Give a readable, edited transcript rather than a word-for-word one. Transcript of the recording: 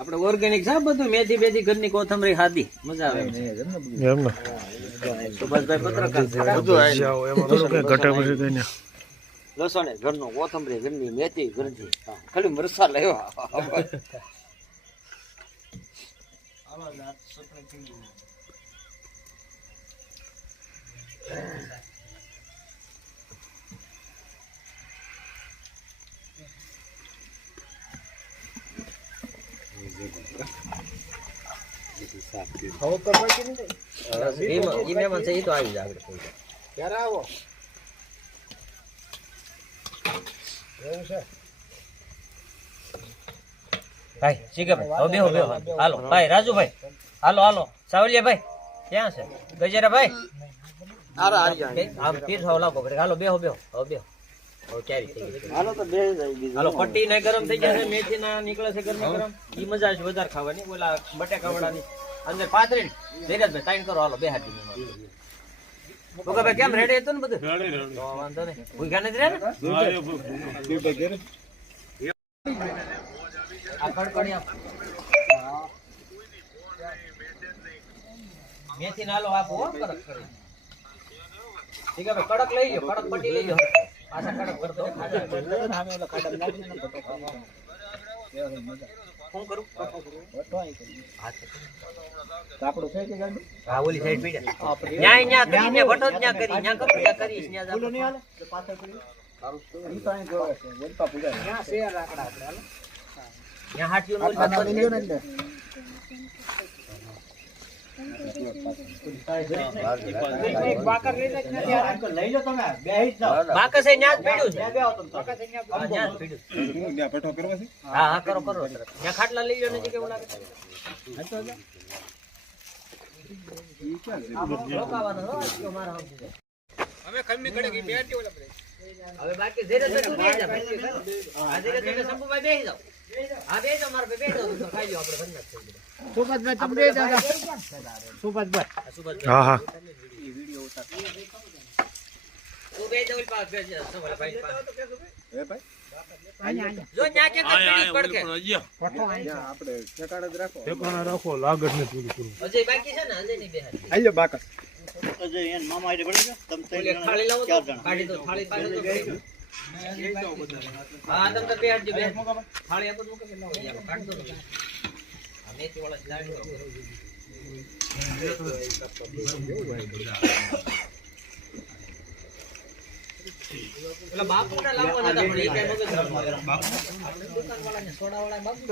આપણે ઓર્ગેનિક છે બધું, મેથી બેથી ઘરની કોથમરી ખાધી મજા આવે એમ ને. સુભાષભાઈ પત્રકાર લસણ ઘરનું, કોથમરી ઘરની, મેથી ઘરની, ખાલી મરસા લેવા. ક્યારે આવો એવું છે ભાઈ? શીખે ભાઈ, બેહો બેહો, હાલો ભાઈ રાજુભાઈ, હાલો હાલો સાવલિયા ભાઈ ક્યાં છે? ગજેરા ભાઈ આમ પીર થાવ લાવો પડે. હાલો બેહો બેહો, હવે બેહો. હાલો તો બે હાલો, પટ્ટી ને ગરમ થઈ જશે, મેથી ના નીકળે છે ગરમ ગરમ, ઈ મજા આવશે વધારે ખાવાની. ઓલા બટેકા વડાની અંદર પાથરી ધીરજભાઈ તાઈન કરો. હાલો બે હાથી ભાઈ, કેમ રેડી હતું ને બધું? વાંધો નહીં, ભૂખ્યા નથી રહ્યા ને? મેથી નાલો આપો કડક કરી. ઠીક છે ભાઈ, કડક લઈ લો, કડક પટ્ટી લઈ લો. આશા કડક કરતો શું કરું? હા ઓલી સાઈડ પીડે ન્યા ન્યા કરી ન્યા ભટો ન્યા કરી ન્યા કરો ન્યા કરીશ ન્યા જાવ નહીં હાલે પાછળ કરી સારું તો ઈ તો અહીં જોવે છે વલપા પૂજા ન્યા શેર રાખડા આપણે હાલો ન્યા હાટીઓ નો પાછળ લીયો ને એટલે બાકર લઈ લો તમે બેહી જાવ. બાકર છે ન્યા જ પીડ્યું છે, બેહો તમે. બાકર છે ન્યા જ પીડ્યું. ન્યા ભટો કરવા છે? હા હા કરો કરો. ન્યા ખાટલા લઈ લો ને કેવું લાગે? હવે ખમી કડે કે બેટી ઓલા પડે. હવે બાકી ધીરે ધીરે તું બેહી જા. આ ધીરે ધીરે શંભુભાઈ બેહી જાવ. હા બેહી જાવ, મારે બેહી જાવ તો ખાઈ લો આપણે બંધ થઈ જાય. સુભાષભાઈ તમે બેહી જાવ. સુભાષભાઈ હા હા ઈ વિડિયો ઉતાર. તું બેહી જાવ પાસ બેહી જા સવારભાઈ પાસ. એ ભાઈ જો ન્યા કે પીડી પડકે ફોટો આયા આપણે ઠેકાણે જ રાખો. ઠેકાણે રાખો, લાગત ને પૂરી પૂરું. અજય બાકી છે ને? અજય ની બેહાર આલ્યો બાકસ. અજય એન મામા આડે પડી ગયો. તમ તો ખાલી લાવો તો કાઢી દો. થાળી પાસે તો હા તમ તો બેહાર જો બે થાળી આપો તો કે લાવો યાર કાઢ દો. આ મેથી વાળા જાણી દો. એટલે બાપુ ને લાવવા નતા પણ એ કઈ મગજ બાપુ આપણે દુકાન વાળા ને સોડા વાળા બાપુ